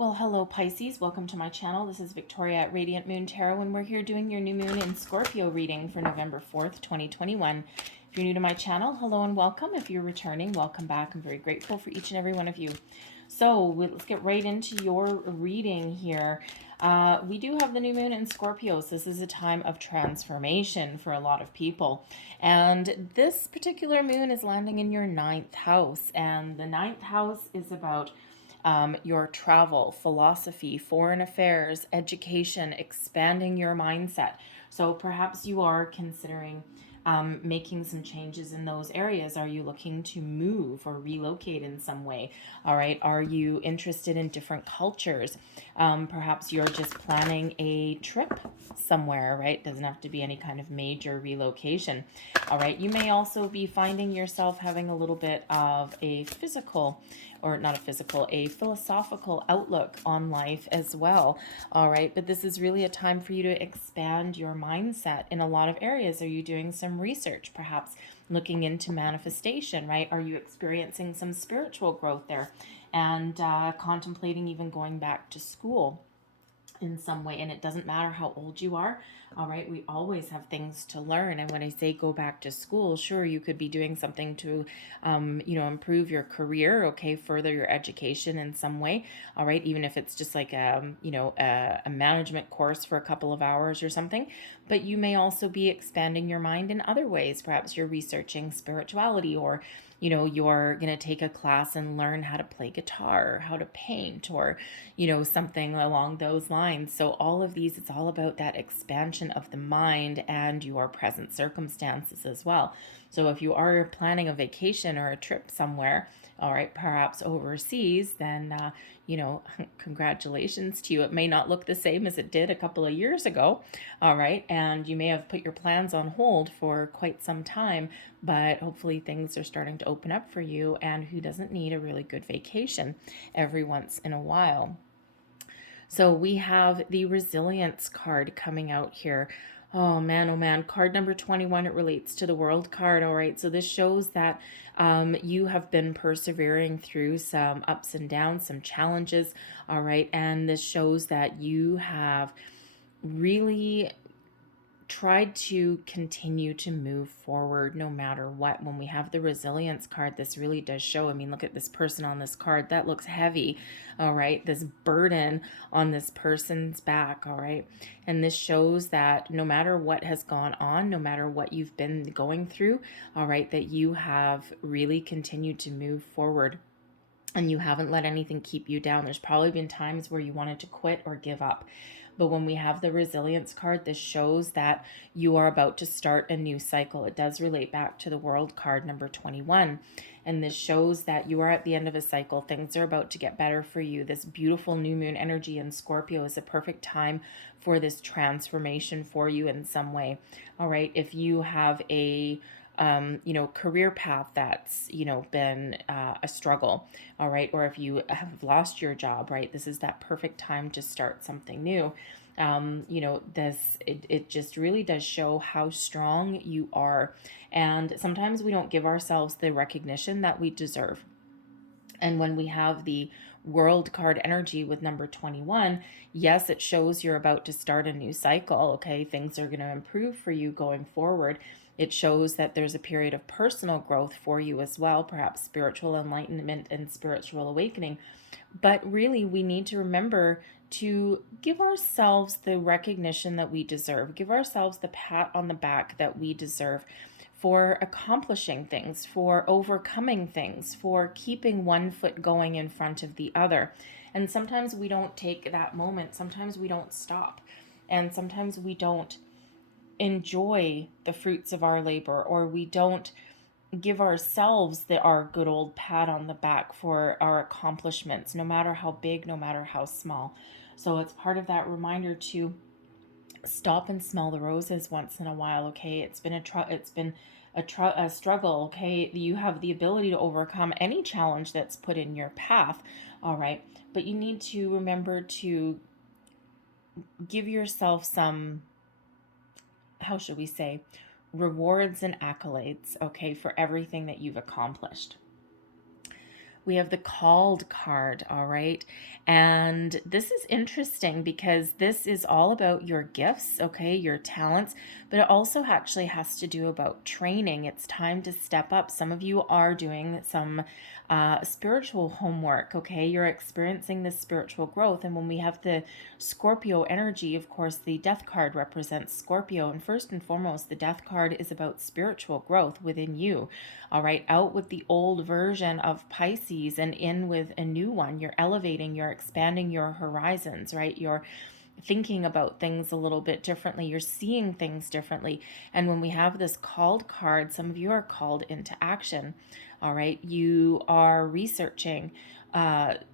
Well, hello Pisces, welcome to my channel. This is Victoria at Radiant Moon Tarot, and we're here doing your new moon in Scorpio reading for November 4th, 2021. If you're new to my channel, hello and welcome. If you're returning, welcome back. I'm very grateful for each and every one of you. So let's get right into your reading here. We do have the new moon in Scorpio, so this is a time of transformation for a lot of people. And this particular moon is landing in your 9th house, and the 9th house is about your travel, philosophy, foreign affairs, education, expanding your mindset. So perhaps you are considering making some changes in those areas. Are you looking to move or relocate in some way? All right. Are you interested in different cultures? Perhaps you're just planning a trip somewhere, right? Doesn't have to be any kind of major relocation. All right. You may also be finding yourself having a little bit of a physical, or not a physical, a philosophical outlook on life as well. All right. But this is really a time for you to expand your mindset in a lot of areas. Are you doing some research, perhaps looking into manifestation, right? Are you experiencing some spiritual growth there and contemplating even going back to school in some way? And it doesn't matter how old you are. All right, we always have things to learn. And when I say go back to school, sure, you could be doing something to improve your career, okay, further your education in some way. All right, even if it's just like a management course for a couple of hours or something. But you may also be expanding your mind in other ways. Perhaps you're researching spirituality, or you're going to take a class and learn how to play guitar, or how to paint, or something along those lines. So all of these, it's all about that expansion of the mind and your present circumstances as well. So if you are planning a vacation or a trip somewhere, all right, perhaps overseas, then congratulations to you. It may not look the same as it did a couple of years ago, all right, and you may have put your plans on hold for quite some time, but hopefully things are starting to open up for you, and who doesn't need a really good vacation every once in a while? So we have the resilience card coming out here. Oh man, card number 21, it relates to the world card. All right, so this shows that you have been persevering through some ups and downs, some challenges. All right, and this shows that you have really tried to continue to move forward no matter what. When we have the resilience card, this really does show. I mean, look at this person on this card. That looks heavy, all right? This burden on this person's back, all right? And this shows that no matter what has gone on, no matter what you've been going through, all right, that you have really continued to move forward and you haven't let anything keep you down. There's probably been times where you wanted to quit or give up. But when we have the resilience card, this shows that you are about to start a new cycle. It does relate back to the world card number 21. And this shows that you are at the end of a cycle. Things are about to get better for you. This beautiful new moon energy in Scorpio is a perfect time for this transformation for you in some way. All right. If you have a career path that's, been a struggle, all right, or if you have lost your job, right, this is that perfect time to start something new. It just really does show how strong you are. And sometimes we don't give ourselves the recognition that we deserve. And when we have the world card energy with number 21, yes, it shows you're about to start a new cycle. Okay, things are going to improve for you going forward. It shows that there's a period of personal growth for you as well, perhaps spiritual enlightenment and spiritual awakening. But really, we need to remember to give ourselves the recognition that we deserve, give ourselves the pat on the back that we deserve for accomplishing things, for overcoming things, for keeping one foot going in front of the other. And sometimes we don't take that moment. Sometimes we don't stop. And sometimes we don't enjoy the fruits of our labor, or we don't give ourselves our good old pat on the back for our accomplishments, no matter how big, no matter how small. So it's part of that reminder to stop and smell the roses once in a while. Okay, it's been a struggle. Okay, you have the ability to overcome any challenge that's put in your path. All right, but you need to remember to give yourself some, how should we say, rewards and accolades, okay, for everything that you've accomplished. we have the called card, all right? And this is interesting because this is all about your gifts, okay, your talents, but it also actually has to do about training. It's time to step up. Some of you are doing some spiritual homework, okay? You're experiencing this spiritual growth. And when we have the Scorpio energy, of course, the death card represents Scorpio. And first and foremost, the death card is about spiritual growth within you. All right, out with the old version of Pisces and in with a new one. You're elevating, you're expanding your horizons, right? You're thinking about things a little bit differently. You're seeing things differently. And when we have this called card, some of you are called into action. All right, you are researching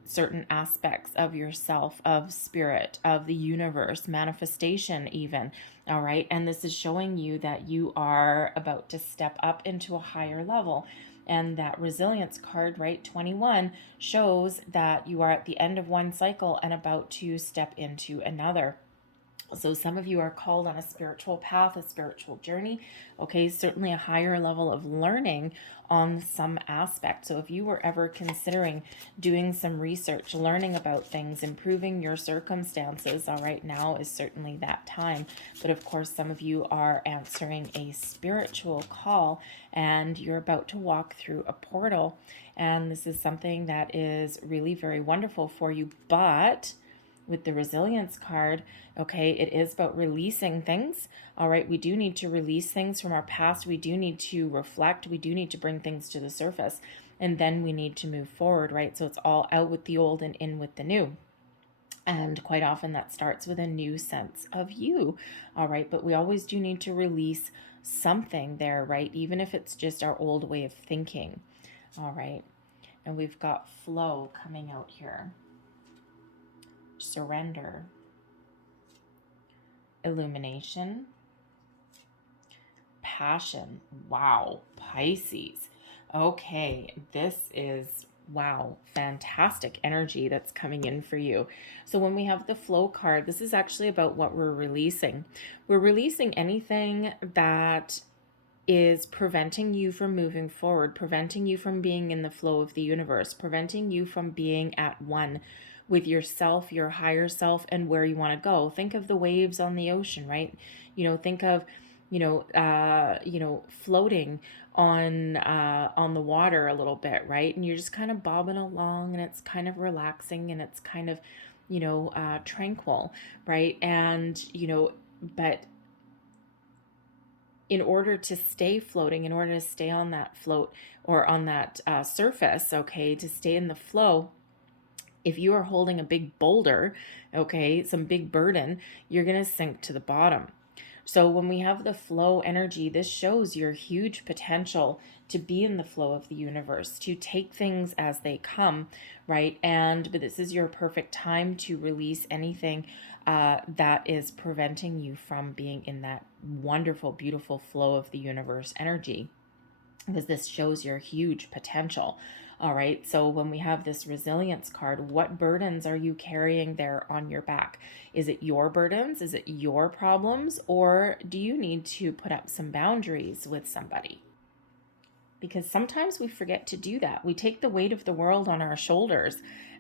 certain aspects of yourself, of spirit, of the universe, manifestation even. All right, and this is showing you that you are about to step up into a higher level. And that resilience card, right, 21, shows that you are at the end of one cycle and about to step into another. So some of you are called on a spiritual path, a spiritual journey, okay, certainly a higher level of learning on some aspect. So if you were ever considering doing some research, learning about things, improving your circumstances, all right, now is certainly that time. But of course, some of you are answering a spiritual call and you're about to walk through a portal. And this is something that is really very wonderful for you. But with the resilience card, okay, it is about releasing things. All right, we do need to release things from our past. We do need to reflect. We do need to bring things to the surface. And then we need to move forward, right? So it's all out with the old and in with the new. And quite often that starts with a new sense of you. All right, but we always do need to release something there, right? Even if it's just our old way of thinking. All right, and we've got flow coming out here. Surrender, illumination, passion. Wow, Pisces. Okay, this is, wow, fantastic energy that's coming in for you. So when we have the flow card, this is actually about what we're releasing. We're releasing anything that is preventing you from moving forward, preventing you from being in the flow of the universe, preventing you from being at one with yourself, your higher self, and where you want to go. Think of the waves on the ocean, right? Think of, floating on the water a little bit, right? And you're just kind of bobbing along, and it's kind of relaxing, and it's kind of, tranquil, right? And but in order to stay floating, in order to stay on that float or on that surface, okay, to stay in the flow, if you are holding a big boulder, okay, some big burden, you're going to sink to the bottom. So when we have the flow energy, this shows your huge potential to be in the flow of the universe, to take things as they come, right? But this is your perfect time to release anything that is preventing you from being in that wonderful, beautiful flow of the universe energy, because this shows your huge potential. All right, so when we have this resilience card, what burdens are you carrying there on your back? Is it your burdens? Is it your problems? Or do you need to put up some boundaries with somebody? Because sometimes we forget to do that. We take the weight of the world on our shoulders,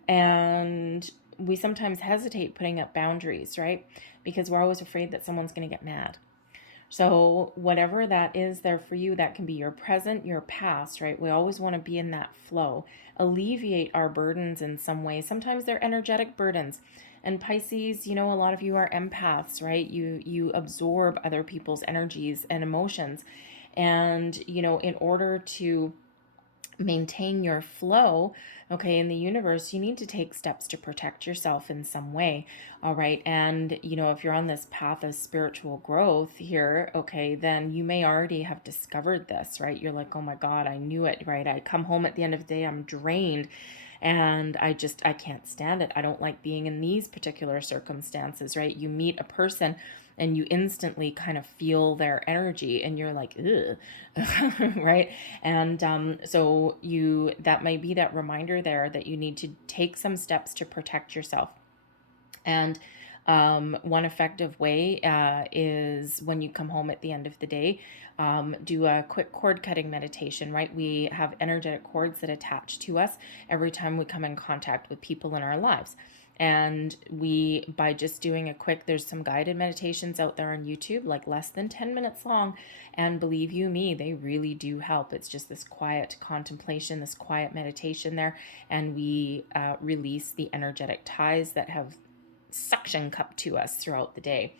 and we sometimes hesitate putting up boundaries, right? Because we're always afraid that someone's going to get mad. So whatever that is there for you, that can be your present, your past, right? We always want to be in that flow, alleviate our burdens in some way. Sometimes they're energetic burdens. And Pisces, a lot of you are empaths, right? You absorb other people's energies and emotions. And, in order to maintain your flow, okay, in the universe, you need to take steps to protect yourself in some way. All right, and if you're on this path of spiritual growth here, okay, then you may already have discovered this, right? You're like, oh my God, I knew it, right? I come home at the end of the day, I'm drained, and I can't stand it. I don't like being in these particular circumstances, right? You meet a person and you instantly kind of feel their energy and you're like, ugh, right? And so that may be that reminder there that you need to take some steps to protect yourself. And One effective way is when you come home at the end of the day, do a quick cord cutting meditation, right? We have energetic cords that attach to us every time we come in contact with people in our lives. And by just doing a quick, there's some guided meditations out there on YouTube, like less than 10 minutes long. And believe you me, they really do help. It's just this quiet contemplation, this quiet meditation there. And we release the energetic ties that have suction cup to us throughout the day.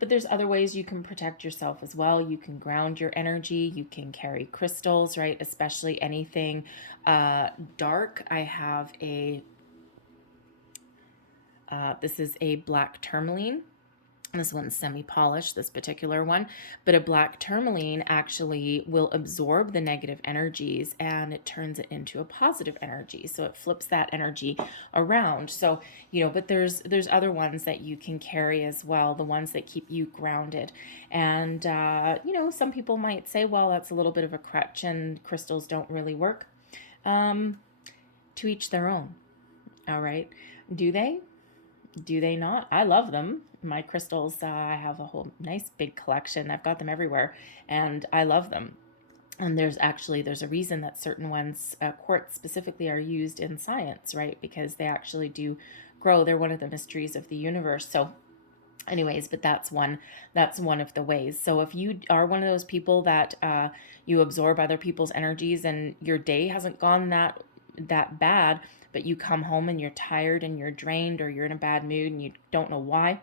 But there's other ways you can protect yourself as well. You can ground your energy. You can carry crystals, right? Especially anything dark. I have this is a black tourmaline. This one's semi-polished, this particular one, but a black tourmaline actually will absorb the negative energies and it turns it into a positive energy. So it flips that energy around. So, but there's other ones that you can carry as well, the ones that keep you grounded. And, some people might say, well, that's a little bit of a crutch and crystals don't really work. To each their own. All right. Do they? Do they not? I love them. My crystals, I have a whole nice big collection. I've got them everywhere and I love them. And there's a reason that certain ones, quartz specifically, are used in science, right? Because they actually do grow. They're one of the mysteries of the universe. So anyways, but that's one of the ways. So if you are one of those people that you absorb other people's energies and your day hasn't gone that bad, but you come home and you're tired and you're drained or you're in a bad mood and you don't know why,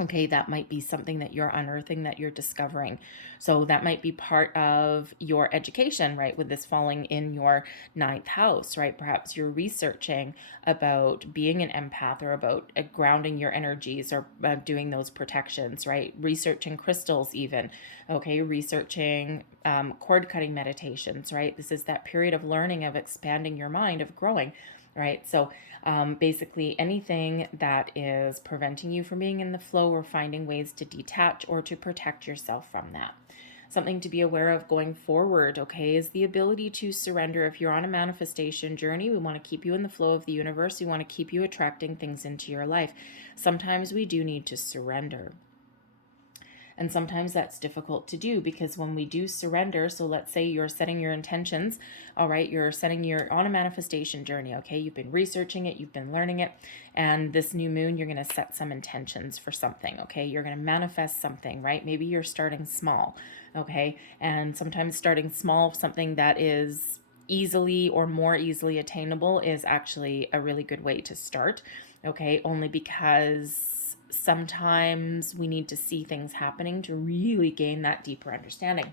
okay, that might be something that you're unearthing, that you're discovering. So that might be part of your education, right? With this falling in your 9th house, right? Perhaps you're researching about being an empath or about grounding your energies or doing those protections, right? Researching crystals even, okay? Researching cord cutting meditations, right? This is that period of learning, of expanding your mind, of growing, right? So basically anything that is preventing you from being in the flow or finding ways to detach or to protect yourself from that. Something to be aware of going forward, okay, is the ability to surrender. If you're on a manifestation journey, we want to keep you in the flow of the universe. We want to keep you attracting things into your life. Sometimes we do need to surrender. And sometimes that's difficult to do because when we do surrender, so let's say you're setting your intentions, all right, you're on a manifestation journey, okay? You've been researching it, you've been learning it, and this new moon, you're going to set some intentions for something, okay? You're going to manifest something, right? Maybe you're starting small, okay? And sometimes starting small, something that is easily or more easily attainable is actually a really good way to start, okay? Only because sometimes we need to see things happening to really gain that deeper understanding.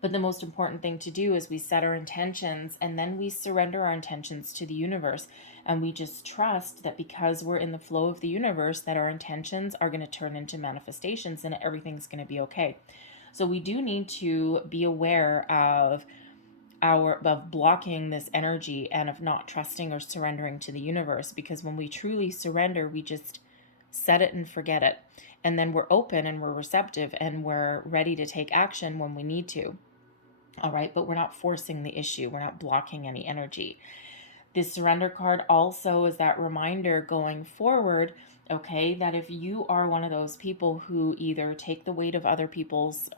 But the most important thing to do is we set our intentions and then we surrender our intentions to the universe. And we just trust that because we're in the flow of the universe, that our intentions are going to turn into manifestations and everything's going to be okay. So we do need to be aware of blocking this energy and of not trusting or surrendering to the universe, because when we truly surrender, we just set it and forget it. And then we're open and we're receptive and we're ready to take action when we need to. All right, but we're not forcing the issue. We're not blocking any energy. This surrender card also is that reminder going forward, okay, that if you are one of those people who either take the weight of other people's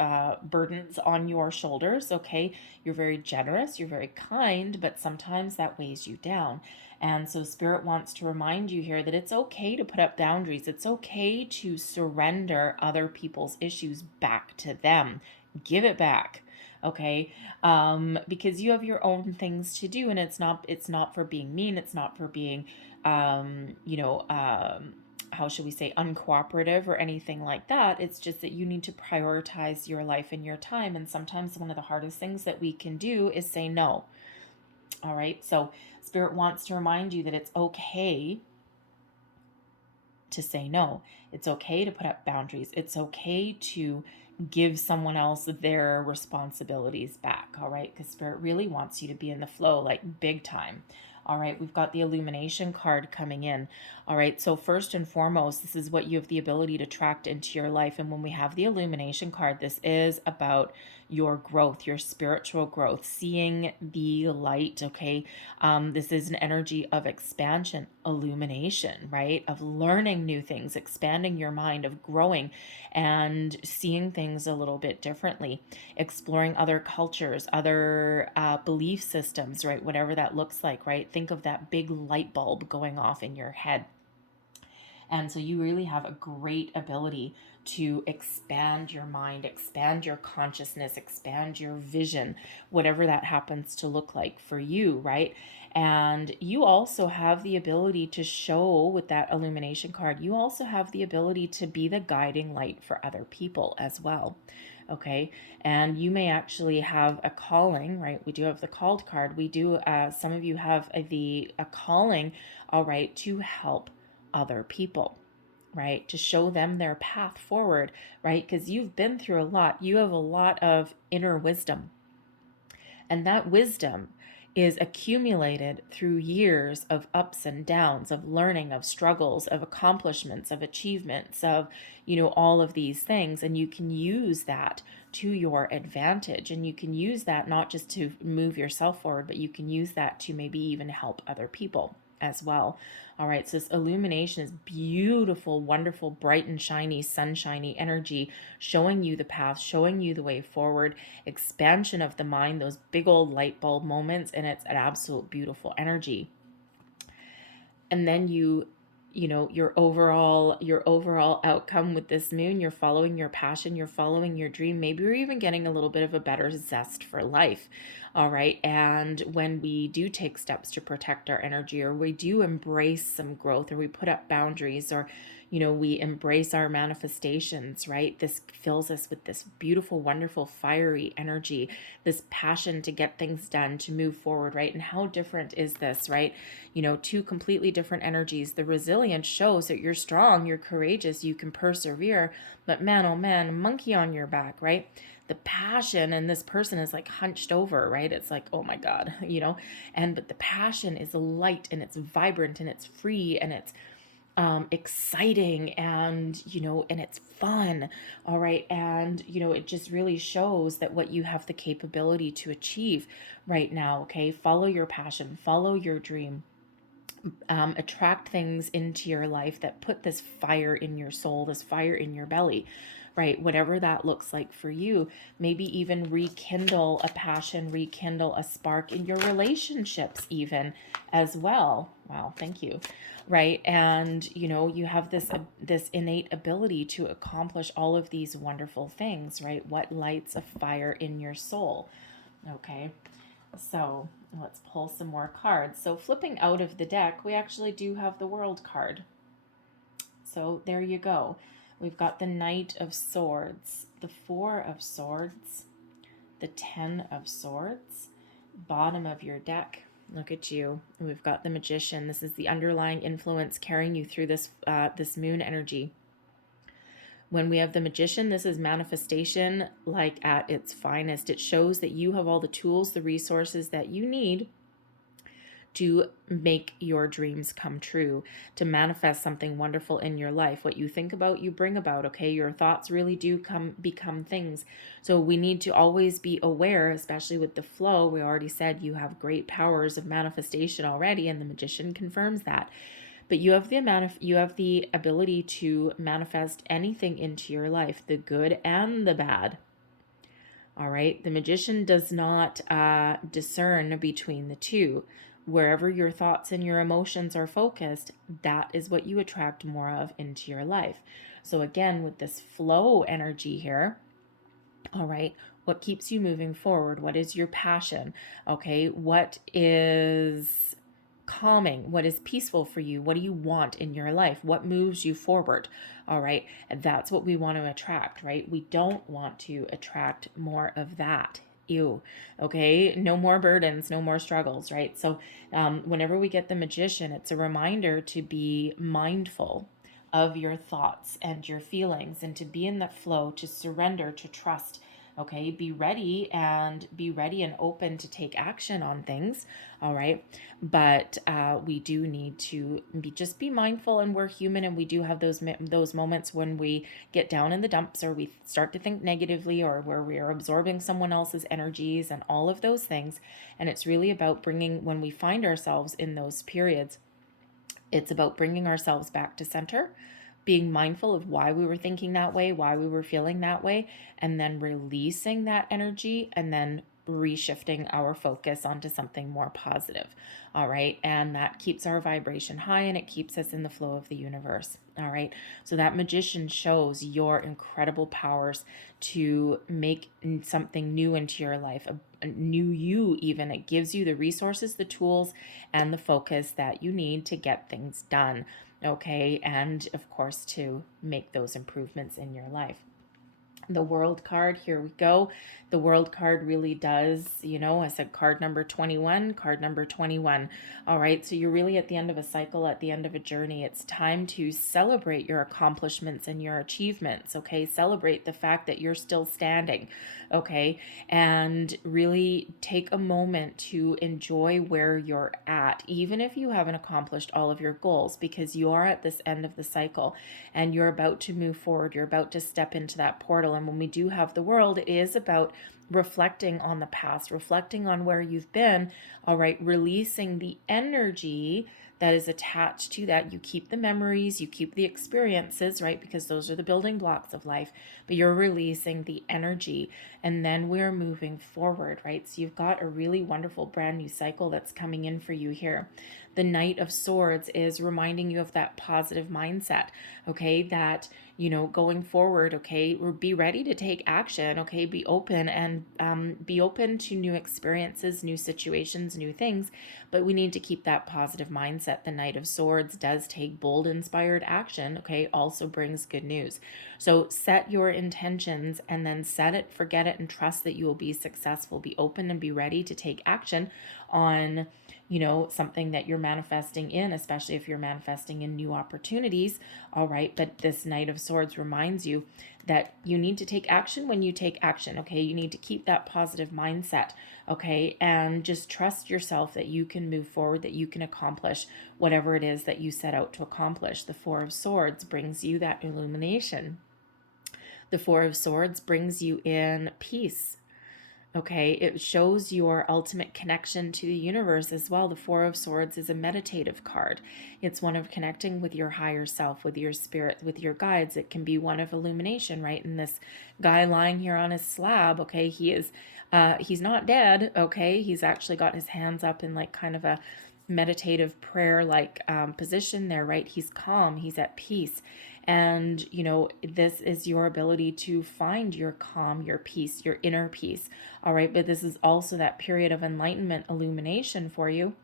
burdens on your shoulders, okay, you're very generous, you're very kind, but sometimes that weighs you down. And so Spirit wants to remind you here that it's okay to put up boundaries. It's okay to surrender other people's issues back to them. Give it back. Okay, because you have your own things to do, and it's not for being mean. It's not for being, how should we say, uncooperative or anything like that. It's just that you need to prioritize your life and your time. And sometimes one of the hardest things that we can do is say no. All right, so Spirit wants to remind you that it's okay to say no. It's okay to put up boundaries. It's okay to give someone else their responsibilities back, all right? Because Spirit really wants you to be in the flow, like big time. All right, we've got the illumination card coming in. All right, so first and foremost, this is what you have the ability to attract into your life. And when we have the illumination card, this is about your growth, your spiritual growth, seeing the light, okay? This is an energy of expansion, illumination, right? Of learning new things, expanding your mind, of growing and seeing things a little bit differently, exploring other cultures, other belief systems, right? Whatever that looks like, right? Think of that big light bulb going off in your head. And so you really have a great ability to expand your mind, expand your consciousness, expand your vision, whatever that happens to look like for you, right? And you also have the ability to show with that illumination card, you also have the ability to be the guiding light for other people as well. Okay. And you may actually have a calling, right? We do have the called card. We do, some of you have a calling, all right, to help other people, right? To show them their path forward, right? Because you've been through a lot. You have a lot of inner wisdom. And that wisdom is accumulated through years of ups and downs, of learning, of struggles, of accomplishments, of achievements, of, all of these things. And you can use that to your advantage. And you can use that not just to move yourself forward, but you can use that to maybe even help other people as well. All right, so this illumination is beautiful, wonderful, bright and shiny, sunshiny energy, showing you the path, showing you the way forward, expansion of the mind, those big old light bulb moments, and it's an absolute beautiful energy. And then your overall outcome with this moon, you're following your passion, you're following your dream. Maybe you're even getting a little bit of a better zest for life. All right. And when we do take steps to protect our energy, or we do embrace some growth, or we put up boundaries, or we embrace our manifestations, right? This fills us with this beautiful, wonderful, fiery energy, this passion to get things done, to move forward, right? And how different is this, right? Two completely different energies. The resilience shows that you're strong, you're courageous, you can persevere, but man, oh man, a monkey on your back, right? The passion, and this person is like hunched over, right? It's like, oh my God, but the passion is light, and it's vibrant, and it's free, and it's exciting, and and it's fun. All right. And it just really shows that what you have the capability to achieve right now. Okay, follow your passion, follow your dream. Attract things into your life that put this fire in your soul, this fire in your belly, right? Whatever that looks like for you. Maybe even rekindle a passion, rekindle a spark in your relationships even as well. Wow, thank you. Right? And you have this innate ability to accomplish all of these wonderful things, right? What lights a fire in your soul? Okay. So let's pull some more cards. So flipping out of the deck, we actually do have the World card. So there you go. We've got the Knight of Swords, the Four of Swords, the Ten of Swords, bottom of your deck. Look at you. We've got the Magician. This is the underlying influence carrying you through this moon energy. When we have the Magician, this is manifestation like at its finest. It shows that you have all the tools, the resources that you need to make your dreams come true, to manifest something wonderful in your life. What you think about, you bring about, okay? Your thoughts really do become things. So we need to always be aware, especially with the flow. We already said you have great powers of manifestation already, and the Magician confirms that. But you have the ability to manifest anything into your life, the good and the bad. All right? The Magician does not discern between the two. Wherever your thoughts and your emotions are focused, that is what you attract more of into your life. So again, with this flow energy here, all right, what keeps you moving forward? What is your passion? Okay, what is calming? What is peaceful for you? What do you want in your life? What moves you forward? All right, and that's what we want to attract, right? We don't want to attract more of that. Ew. Okay, no more burdens, no more struggles, right? So whenever we get the Magician, it's a reminder to be mindful of your thoughts and your feelings, and to be in that flow, to surrender, to trust, Okay, be ready and open to take action on things. All right, but we do need to just be mindful, and we're human, and we do have those moments when we get down in the dumps, or we start to think negatively, or where we are absorbing someone else's energies and all of those things. And it's really about bringing, when we find ourselves in those periods, it's about bringing ourselves back to center, being mindful of why we were thinking that way, why we were feeling that way, and then releasing that energy, and then reshifting our focus onto something more positive. All right. And that keeps our vibration high, and it keeps us in the flow of the universe. All right. So that Magician shows your incredible powers to make something new into your life, a new you even. It gives you the resources, the tools, and the focus that you need to get things done. Okay. And of course, to make those improvements in your life. The World card, here we go. The World card really does, I said card number 21, card number 21. All right, so you're really at the end of a cycle, at the end of a journey. It's time to celebrate your accomplishments and your achievements, okay? Celebrate the fact that you're still standing, okay? And really take a moment to enjoy where you're at, even if you haven't accomplished all of your goals, because you are at this end of the cycle and you're about to move forward. You're about to step into that portal. And when we do have the World, it is about reflecting on the past, reflecting on where you've been, all right, releasing the energy that is attached to that. You keep the memories, you keep the experiences, right? Because those are the building blocks of life, but you're releasing the energy, and then we're moving forward, right? So you've got a really wonderful brand new cycle that's coming in for you here. The Knight of Swords is reminding you of that positive mindset, okay? That, going forward, okay, or be ready to take action, okay? Be open, and be open to new experiences, new situations, new things, but we need to keep that positive mindset. The Knight of Swords does take bold, inspired action, okay? Also brings good news. So set your intentions, and then set it, forget it, and trust that you will be successful. Be open and be ready to take action on something that you're manifesting in, especially if you're manifesting in new opportunities. All right. But this Knight of Swords reminds you that you need to take action when you take action. Okay. You need to keep that positive mindset. Okay. And just trust yourself that you can move forward, that you can accomplish whatever it is that you set out to accomplish. The Four of Swords brings you that illumination. The Four of Swords brings you in peace. Okay, it shows your ultimate connection to the universe as well. The Four of Swords is a meditative card. It's one of connecting with your higher self, with your spirit, with your guides. It can be one of illumination, right? And this guy lying here on his slab, okay, he's not dead, okay? He's actually got his hands up in like kind of a meditative prayer like position there, right? He's calm, he's at peace. And, this is your ability to find your calm, your peace, your inner peace. All right. But this is also that period of enlightenment, illumination for you.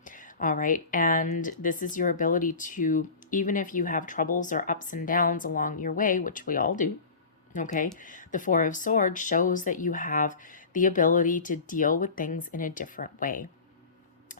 All right. And this is your ability to, even if you have troubles or ups and downs along your way, which we all do. Okay. The Four of Swords shows that you have the ability to deal with things in a different way.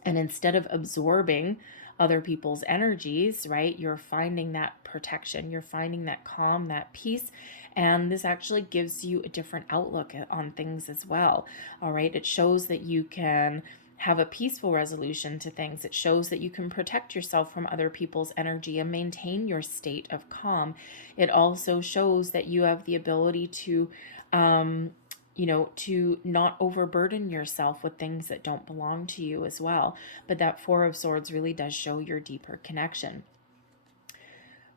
And instead of absorbing other people's energies, right, you're finding that protection, you're finding that calm, that peace. And this actually gives you a different outlook on things as well. All right. It shows that you can have a peaceful resolution to things. It shows that you can protect yourself from other people's energy and maintain your state of calm. It also shows that you have the ability to, to not overburden yourself with things that don't belong to you as well. But that Four of Swords really does show your deeper connection.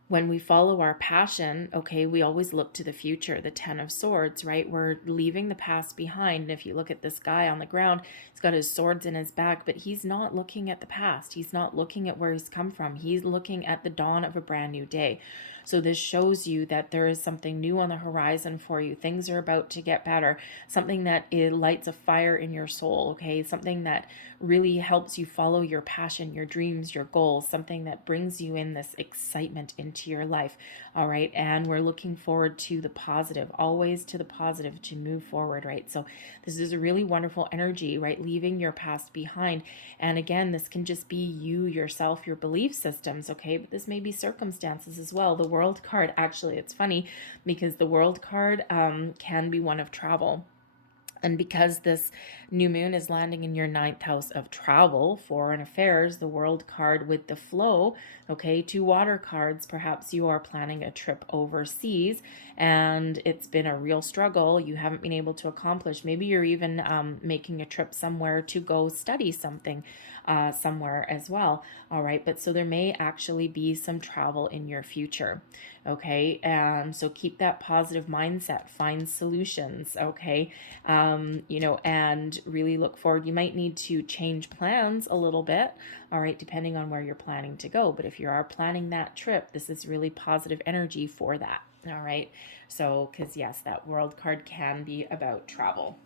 When we follow our passion, okay, we always look to the future, the Ten of Swords, right? We're leaving the past behind. And if you look at this guy on the ground, he's got his swords in his back, but he's not looking at the past. He's not looking at where he's come from. He's looking at the dawn of a brand new day. So this shows you that there is something new on the horizon for you. Things are about to get better. Something that lights a fire in your soul, okay? Something that really helps you follow your passion, your dreams, your goals. Something that brings you in this excitement into your life, all right? And we're looking forward to the positive, always to the positive, to move forward, right? So this is a really wonderful energy, right? Leaving your past behind. And again, this can just be you, yourself, your belief systems, okay? But this may be circumstances as well. The World card, actually, it's funny because the World card can be one of travel. And because this new moon is landing in your 9th house of travel, foreign affairs, the world card with the flow, okay, 2 water cards, perhaps you are planning a trip overseas and it's been a real struggle. You haven't been able to accomplish. Maybe you're even making a trip somewhere to go study something somewhere as well. All right, but so there may actually be some travel in your future. Okay, so keep that positive mindset, find solutions. Okay, and really look forward. You might need to change plans a little bit, all right, depending on where you're planning to go. But if you are planning that trip, this is really positive energy for that, all right? So, because yes, that world card can be about travel.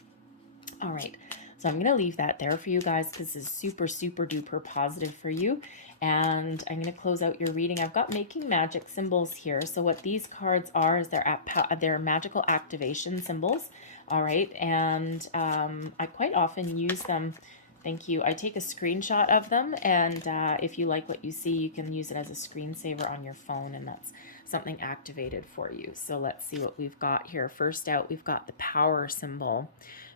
All right, so I'm going to leave that there for you guys because this is super, super duper positive for you. And I'm going to close out your reading. I've got making magic symbols here. So what these cards are is they're magical activation symbols. All right, and I quite often use them. Thank you. I take a screenshot of them, and if you like what you see, you can use it as a screensaver on your phone, and that's something activated for you. So let's see what we've got here. First out, we've got the power symbol.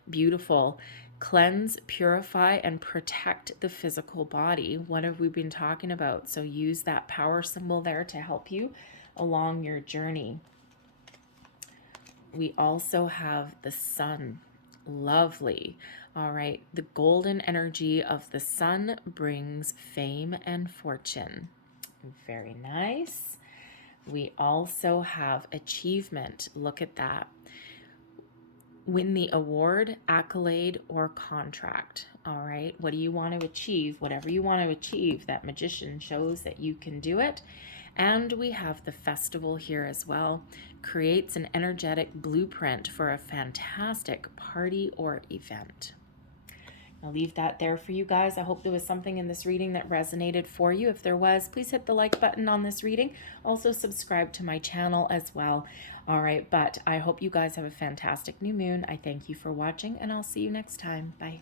Beautiful. Cleanse, purify, and protect the physical body. What have we been talking about? So use that power symbol there to help you along your journey. We also have the sun. Lovely. All right. The golden energy of the sun brings fame and fortune. Very nice. We also have achievement. Look at that. Win the award, accolade, or contract. All right. What do you want to achieve? Whatever you want to achieve, that magician shows that you can do it. And we have the festival here as well. Creates an energetic blueprint for a fantastic party or event. I'll leave that there for you guys. I hope there was something in this reading that resonated for you. If there was, please hit the like button on this reading. Also subscribe to my channel as well. All right, but I hope you guys have a fantastic new moon. I thank you for watching, and I'll see you next time. Bye.